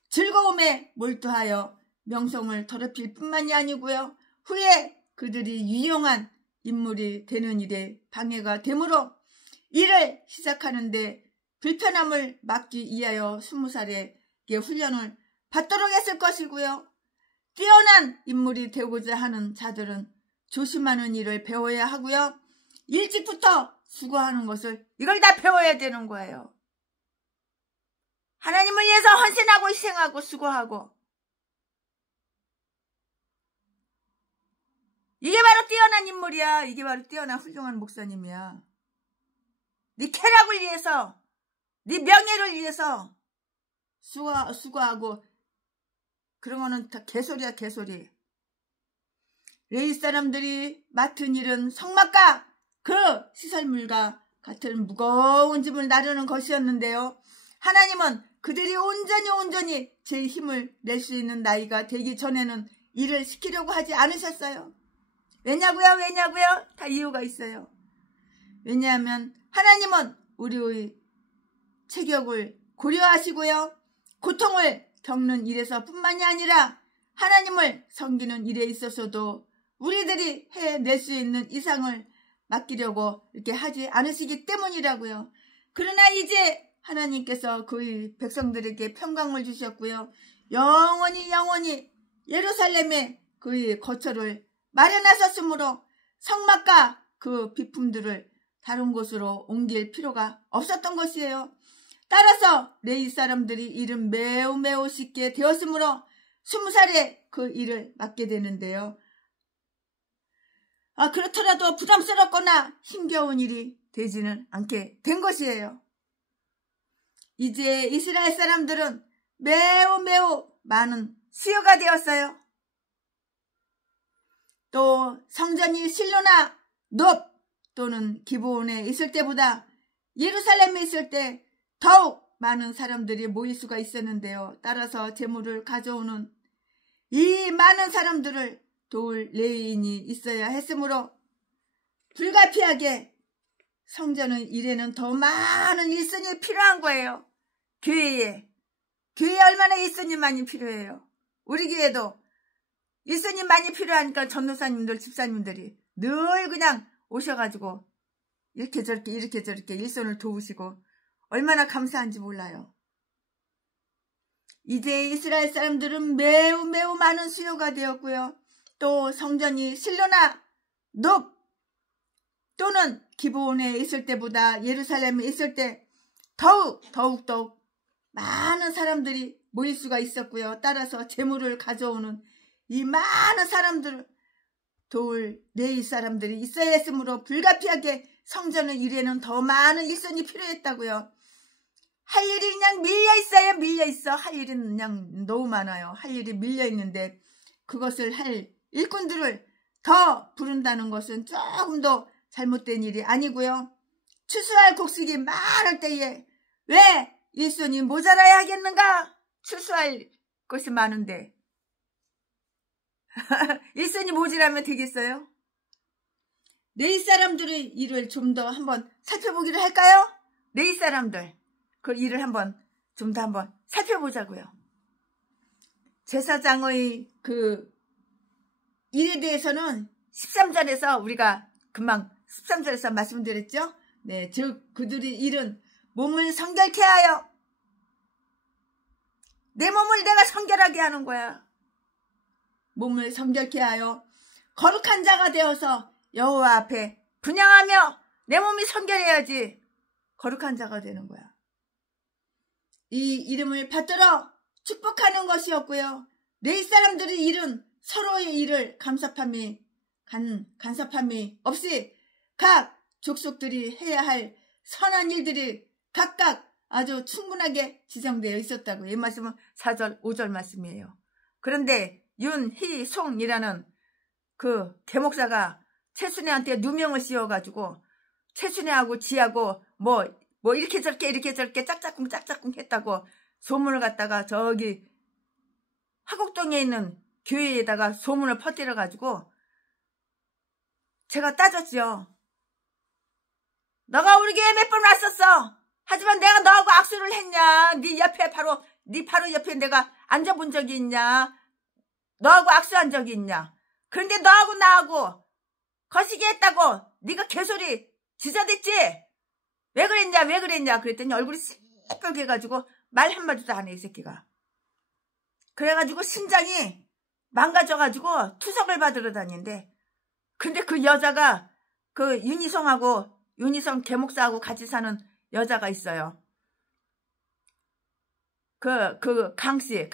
즐거움에 몰두하여 명성을 더럽힐 뿐만이 아니고요. 후에 그들이 유용한 인물이 되는 일에 방해가 되므로 일을 시작하는데 불편함을 막기 위하여 20살에 훈련을 받도록 했을 것이고요. 뛰어난 인물이 되고자 하는 자들은 조심하는 일을 배워야 하고요. 일찍부터 수고하는 것을 이걸 다 배워야 되는 거예요. 하나님을 위해서 헌신하고 희생하고 수고하고, 이게 바로 뛰어난 인물이야. 이게 바로 뛰어난 훌륭한 목사님이야. 네 쾌락을 위해서, 네 명예를 위해서 수고하고, 그런 거는 다 개소리야, 개소리. 레위 사람들이 맡은 일은 성막과 그 시설물과 같은 무거운 짐을 나르는 것이었는데요. 하나님은 그들이 온전히 제 힘을 낼 수 있는 나이가 되기 전에는 일을 시키려고 하지 않으셨어요. 왜냐고요? 다 이유가 있어요. 왜냐하면 하나님은 우리의 체격을 고려하시고요. 고통을 겪는 일에서 뿐만이 아니라 하나님을 섬기는 일에 있어서도 우리들이 해낼 수 있는 이상을 맡기려고 이렇게 하지 않으시기 때문이라고요. 그러나 이제 하나님께서 그의 백성들에게 평강을 주셨고요. 영원히 예루살렘에 그의 거처를 마련하셨으므로 성막과 그 비품들을 다른 곳으로 옮길 필요가 없었던 것이에요. 따라서 레위 사람들이 일은 매우 쉽게 되었으므로 20살에 그 일을 맡게 되는데요. 그렇더라도 부담스럽거나 힘겨운 일이 되지는 않게 된 것이에요. 이제 이스라엘 사람들은 매우 많은 수요가 되었어요. 또 성전이 실로나 높 또는 기브온에 있을 때보다 예루살렘에 있을 때 더욱 많은 사람들이 모일 수가 있었는데요. 따라서 제물을 가져오는 이 많은 사람들을 도울 레위인이 있어야 했으므로 불가피하게 성전의 일에는 더 많은 일손이 필요한 거예요. 교회에 얼마나 일손이 많이 필요해요. 우리 교회도 일손이 많이 필요하니까 전도사님들, 집사님들이 늘 그냥 오셔가지고 이렇게 저렇게 일손을 도우시고 얼마나 감사한지 몰라요. 이제 이스라엘 사람들은 매우 많은 수요가 되었고요. 또 성전이 실로나 높 또는 기브온에 있을 때보다 예루살렘에 있을 때 더욱 많은 사람들이 모일 수가 있었고요. 따라서 제물을 가져오는 이 많은 사람들을 도울 레위 사람들이 있어야 했으므로 불가피하게 성전의 일에는 더 많은 일손이 필요했다고요. 할 일이 그냥 밀려있어. 할 일은 그냥 너무 많아요. 할 일이 밀려있는데 그것을 할 일꾼들을 더 부른다는 것은 조금 더 잘못된 일이 아니고요. 추수할 곡식이 많을 때에 왜 일손이 모자라야 하겠는가? 추수할 것이 많은데 일손이 모자라면 되겠어요? 레위 사람들의 일을 좀 더 한번 살펴보기를 할까요? 레위 사람들 그 일을 좀 더 한번 살펴보자고요. 제사장의 그 일에 대해서는 13절에서 우리가 금방 13절에서 말씀드렸죠. 네, 즉 그들의 일은 몸을 성결케 하여 내 몸을 내가 성결하게 하는 거야. 몸을 성결케 하여 거룩한 자가 되어서 여호와 앞에 분향하며 내 몸이 성결해야지 거룩한 자가 되는 거야. 이 이름을 받들어 축복하는 것이었고요. 레위 사람들의 일은 서로의 일을 간섭함이 없이 각 족속들이 해야 할 선한 일들이 각각 아주 충분하게 지정되어 있었다고. 이 말씀은 4절 5절 말씀이에요. 그런데 윤희송이라는 그 계목사가 최순애한테 누명을 씌워가지고 최순애하고 지하고 뭐 이렇게 저렇게 짝짝꿍 했다고 소문을 갖다가 저기 화곡동에 있는 교회에다가 소문을 퍼뜨려가지고 제가 따졌죠. 너가 우리 교회에 몇 번 왔었어. 하지만 내가 너하고 악수를 했냐? 네 바로 옆에 내가 앉아본 적이 있냐? 너하고 악수한 적이 있냐? 그런데 너하고 나하고 거시기 했다고 네가 개소리 지저댔지? 왜 그랬냐 왜 그랬냐 그랬더니 얼굴이 새빨개 해가지고 말 한마디도 안 해 이 새끼가. 그래가지고 신장이 망가져가지고 투석을 받으러 다닌대. 근데 그 여자가 그 윤희성 개목사하고 같이 사는 여자가 있어요. 그 강씨.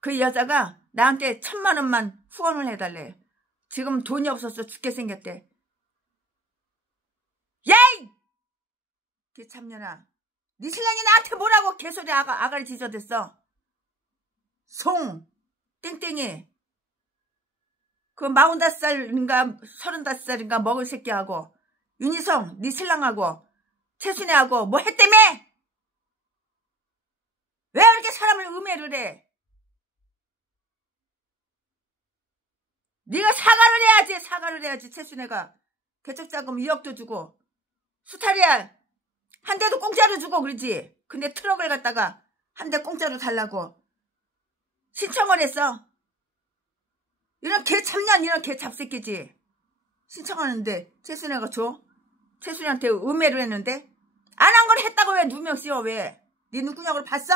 그 여자가 나한테 1,000만 원만 후원을 해달래. 지금 돈이 없어서 죽게 생겼대. 예이! 개참년아. 네 신랑이 나한테 뭐라고 개소리 아가리 지저댔어. 땡땡이. 그 45살인가 35살인가 먹을 새끼하고 윤희성 네 신랑하고 최순애하고 뭐 했다며? 왜 이렇게 사람을 음해를 해? 네가 사과를 해야지. 최순애가 개척자금 2억도 주고 수탈이야 한 대도 공짜로 주고 그러지. 근데 트럭을 갖다가 한 대 공짜로 달라고 신청을 했어. 이런 개참년 이런 개잡새끼지. 신청하는데 최순애가 줘? 최순애한테 음해를 했는데 안 한 걸 했다고 왜 누명 씌워 왜? 네 눈구녕을 봤어?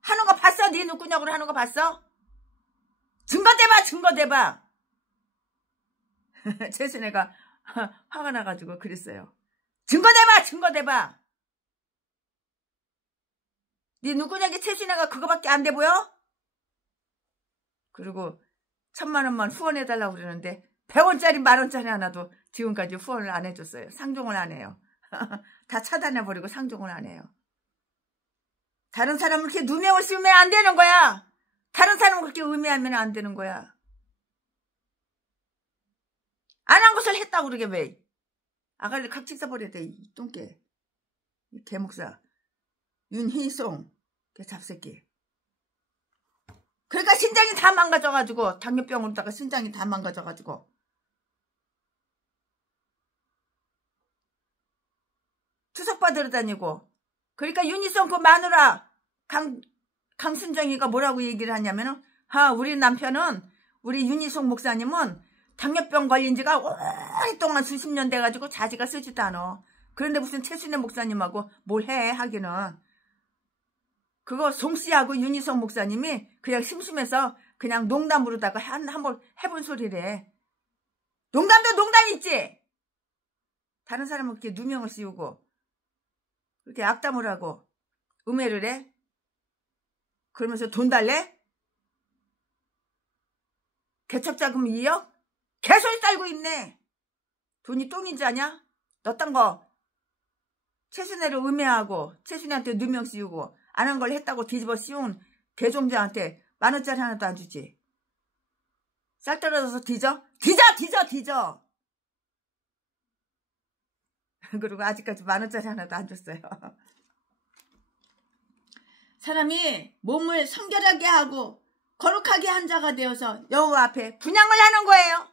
하는 거 봤어? 네 눈구녕으로 하는 거 봤어? 증거 대봐. 최순애가 화가 나가지고 그랬어요. 증거 대봐. 네 눈구녕에 최순애가 그거밖에 안 돼 보여? 그리고 1,000만 원만 후원해달라고 그러는데 100원짜리 10,000원짜리 하나도 지금까지 후원을 안 해줬어요. 상종을 안 해요. 다 차단해버리고 상종을 안 해요. 다른 사람을 그렇게 누명을 씌우면 안 되는 거야. 다른 사람을 그렇게 음해하면 안 되는 거야. 안 한 것을 했다고 그러게 왜. 아가리를 각찍 써버려야 돼. 이 똥개. 이 개목사. 윤희송. 개 잡새끼. 그러니까 신장이 다 망가져가지고 당뇨병으로다가 신장이 다 망가져가지고 투석 받으러 다니고. 그러니까 윤희성 그 마누라 강순정이가 뭐라고 얘기를 하냐면은 우리 남편은 우리 윤희성 목사님은 당뇨병 걸린 지가 오랫동안 수십 년 돼가지고 자지가 쓰지도 않아. 그런데 무슨 최순애 목사님하고 뭘 해 하기는. 그거 송씨하고 윤희성 목사님이 그냥 심심해서 그냥 농담으로다가 한번 해본 소리래. 농담도 농담 있지. 다른 사람은 그렇게 누명을 씌우고 그렇게 악담을 하고 음해를 해. 그러면서 돈 달래? 개척자금 2억? 개소리 떨고 있네. 돈이 똥인지 아냐? 너 딴 거 최순애를 음해하고 최순애한테 누명 씌우고 안 한 걸 했다고 뒤집어 씌운 개종자한테 10,000원짜리 하나도 안 주지. 쌀 떨어져서 뒤져? 뒤져! 그리고 아직까지 10,000원짜리 하나도 안 줬어요. 사람이 몸을 성결하게 하고 거룩하게 한 자가 되어서 여호와 앞에 분향을 하는 거예요.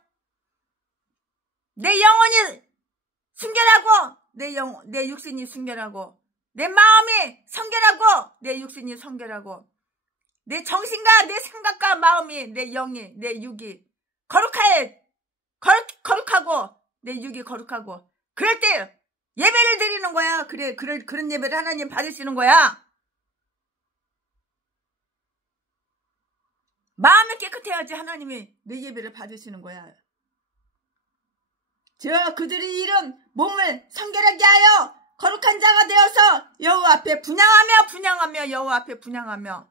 내 영혼이 순결하고 내 육신이 순결하고 내 마음이 성결하고 내 육신이 성결하고 내 정신과 내 생각과 마음이 내 영이 내 육이 거룩하고 내 육이 거룩하고 그럴 때 예배를 드리는 거야. 그런 예배를 하나님 받으시는 거야. 마음이 깨끗해야지 하나님이 내 예배를 받으시는 거야. 그들이 이룬 몸을 성결하게 하여 거룩한 자가 되어서 여호와 앞에 분향하며 여호와 앞에 분향하며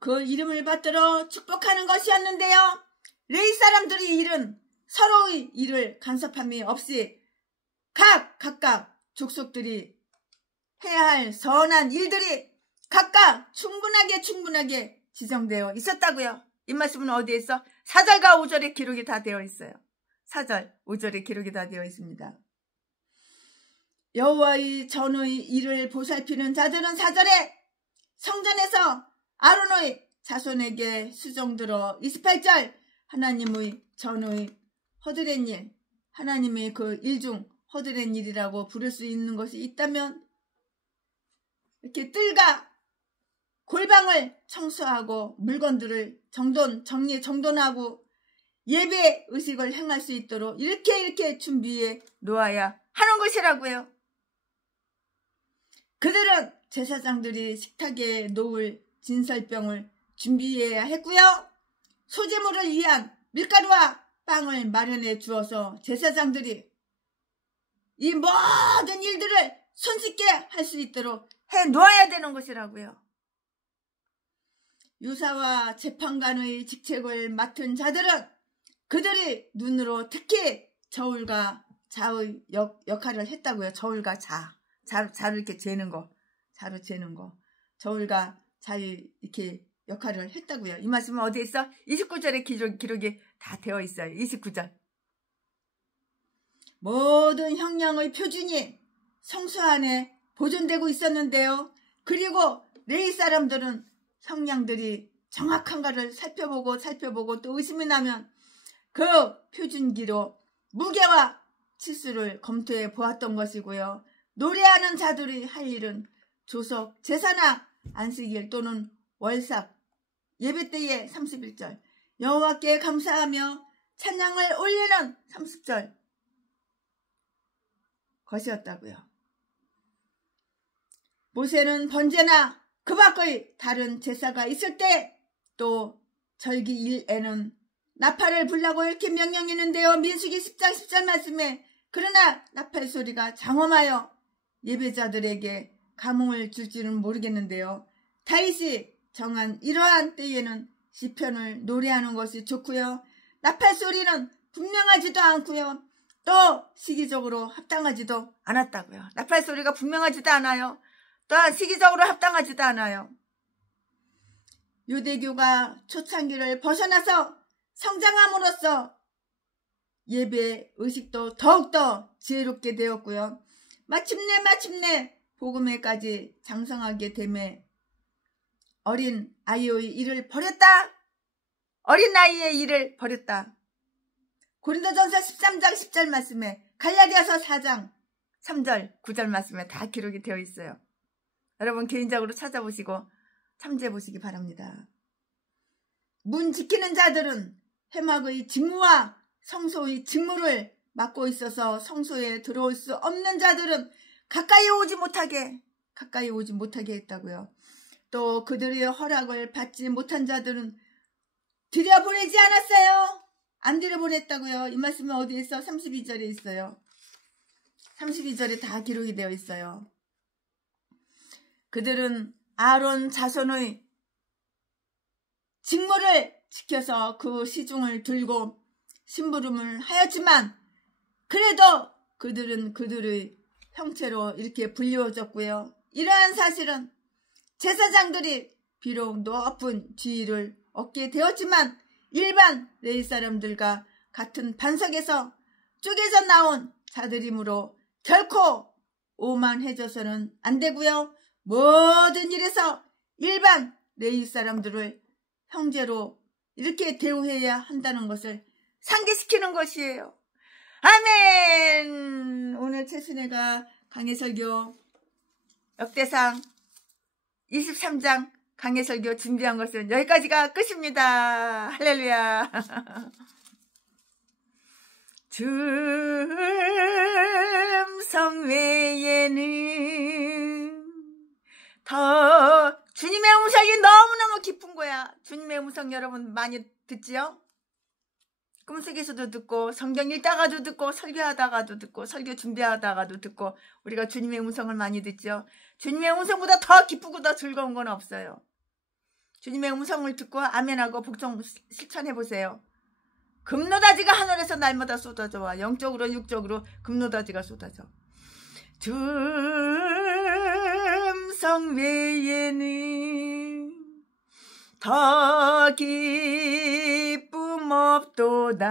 그 이름을 받들어 축복하는 것이었는데요. 레위 사람들이 이룬 서로의 일을 간섭함이 없이 각각 족속들이 해야 할 선한 일들이 각각 충분하게 지정되어 있었다고요. 이 말씀은 어디에 있어? 4절과 5절에 기록이 다 되어 있어요. 4절, 5절에 기록이 다 되어 있습니다. 여호와의 전의 일을 보살피는 자들은 4절에 성전에서 아론의 자손에게 수종들어 28절 하나님의 전의 허드렛 일, 하나님의 그 일 중 허드렛 일이라고 부를 수 있는 것이 있다면 이렇게 뜰과 골방을 청소하고 물건들을 정돈하고 예배 의식을 행할 수 있도록 이렇게 준비해 놓아야 하는 것이라고요. 그들은 제사장들이 식탁에 놓을 진설병을 준비해야 했고요. 소제물을 위한 밀가루와 빵을 마련해 주어서 제사장들이 이 모든 일들을 손쉽게 할 수 있도록 해 놓아야 되는 것이라고요. 유사와 재판관의 직책을 맡은 자들은 그들이 눈으로 특히 저울과 자의 역할을 했다고요. 저울과 자를 이렇게 재는 거, 자로 재는 거, 저울과 자의 이렇게 역할을 했다고요. 이 말씀은 어디에 있어? 29절에 기록이 다 되어 있어요. 29절. 모든 형량의 표준이 성소 안에 보존되고 있었는데요. 그리고 레위 사람들은 형량들이 정확한가를 살펴보고 또 의심이 나면 그 표준기로 무게와 치수를 검토해 보았던 것이고요. 노래하는 자들이 할 일은 조석, 제사나 안식일 또는 월삭, 예배 때에 31절, 여호와께 감사하며 찬양을 올리는 30절 것이었다고요. 모세는 번제나 그 밖의 다른 제사가 있을 때 또 절기 1에는 나팔을 불라고 이렇게 명령했는데요. 민수기 10장 10절 말씀에 그러나 나팔 소리가 장엄하여 예배자들에게 감흥을 줄지는 모르겠는데요. 다윗이 정한 이러한 때에는 시편을 노래하는 것이 좋고요. 나팔 소리는 분명하지도 않고요. 또 시기적으로 합당하지도 않았다고요. 나팔 소리가 분명하지도 않아요. 또한 시기적으로 합당하지도 않아요. 유대교가 초창기를 벗어나서 성장함으로써 예배 의식도 더욱더 지혜롭게 되었고요. 마침내 복음에까지 장성하게 되매 어린 아이의 일을 버렸다. 어린 아이의 일을 버렸다. 고린도전서 13장 10절 말씀에 갈라디아서 4장 3절 9절 말씀에 다 기록이 되어 있어요. 여러분 개인적으로 찾아보시고 참조해 보시기 바랍니다. 문 지키는 자들은 회막의 직무와 성소의 직무를 맡고 있어서 성소에 들어올 수 없는 자들은 가까이 오지 못하게 했다고요. 또 그들의 허락을 받지 못한 자들은 들여보내지 않았어요. 안 들여보냈다고요. 이 말씀은 어디에 있어? 32절에 있어요. 32절에 다 기록이 되어 있어요. 그들은 아론 자손의 직무를 지켜서 그 시중을 들고 심부름을 하였지만 그래도 그들은 그들의 형체로 이렇게 불리워졌고요. 이러한 사실은 제사장들이 비록 높은 지위를 얻게 되었지만 일반 레위 사람들과 같은 반석에서 쪼개져 나온 자들이므로 결코 오만해져서는 안 되고요. 모든 일에서 일반 레위 사람들을 형제로 이렇게 대우해야 한다는 것을 상기시키는 것이에요. 아멘. 오늘 최순애가 강해설교 역대상 23장 강해설교 준비한 것은 여기까지가 끝입니다. 할렐루야. 줌성 외에는 더 주님의 음성이 너무너무 깊은 거야. 주님의 음성 여러분 많이 듣지요? 꿈속에서도 듣고 성경 읽다가도 듣고 설교하다가도 듣고 설교 준비하다가도 듣고 우리가 주님의 음성을 많이 듣죠. 주님의 음성보다 더 기쁘고 더 즐거운 건 없어요. 주님의 음성을 듣고 아멘하고 복종 실천해보세요. 금노다지가 하늘에서 날마다 쏟아져 와. 영적으로 육적으로 금노다지가 쏟아져. 줌성 외에는 더 기쁨 없도다.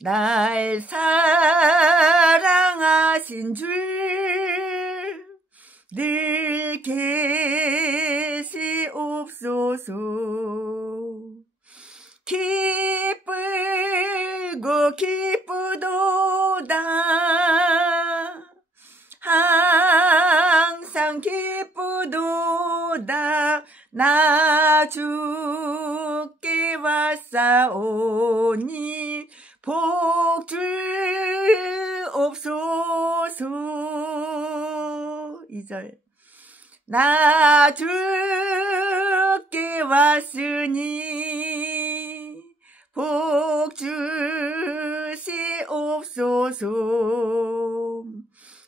날 사랑하신 줄 늘 계시옵소서. 기쁘고 기쁘도다. 항상 기쁘도다. 나 주께 왔으니 왔사오니 복 주옵소서. 2절 나 주께 왔으니 복 주시옵소서.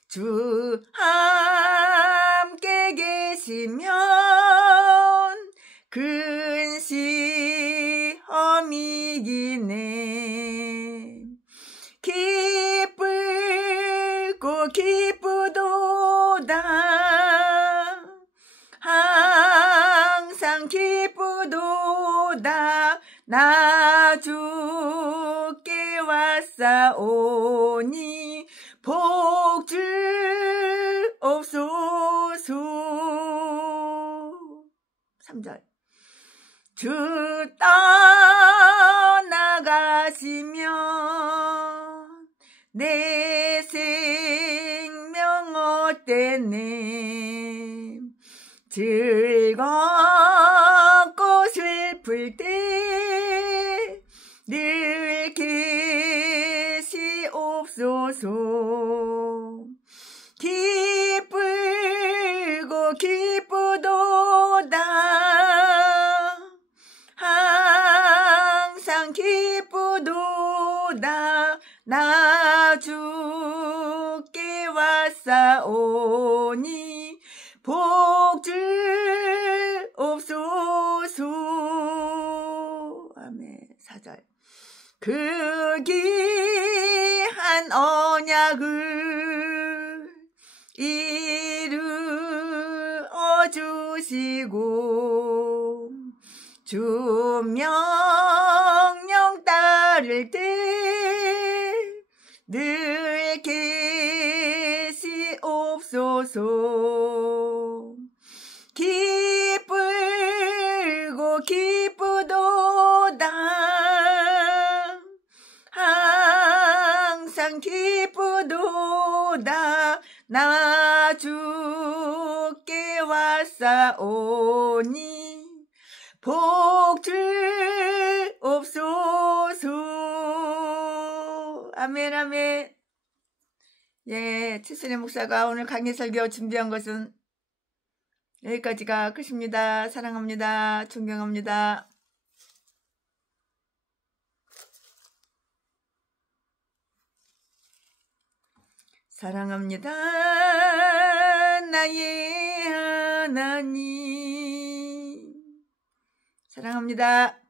주 함께 계시면 큰 시험이 이기네. 기쁘고 기쁘도다 항상 기쁘도다 나 주께 왔사오니 복 주옵소서. 3절 주 떠나가시면 내 생명 어때네. 즐겁고 슬플 때 늘 계시옵소서. 기쁘고 기쁘도다 항상 기쁘도다 나 주께 왔사오니 복 주옵소서. 아멘. 4절 그 귀한 언약을 이루어 주시고 주 명령 따를 때 늘 계시옵소서. 기쁘고 기쁘도다 항상 기쁘도다 나 주께 왔사오니 복 주옵소서. 아멘 아멘. 예, 최순애 목사가 오늘 강의 설교 준비한 것은 여기까지가 끝입니다. 사랑합니다. 존경합니다. 사랑합니다. 나의 하나님. 사랑합니다.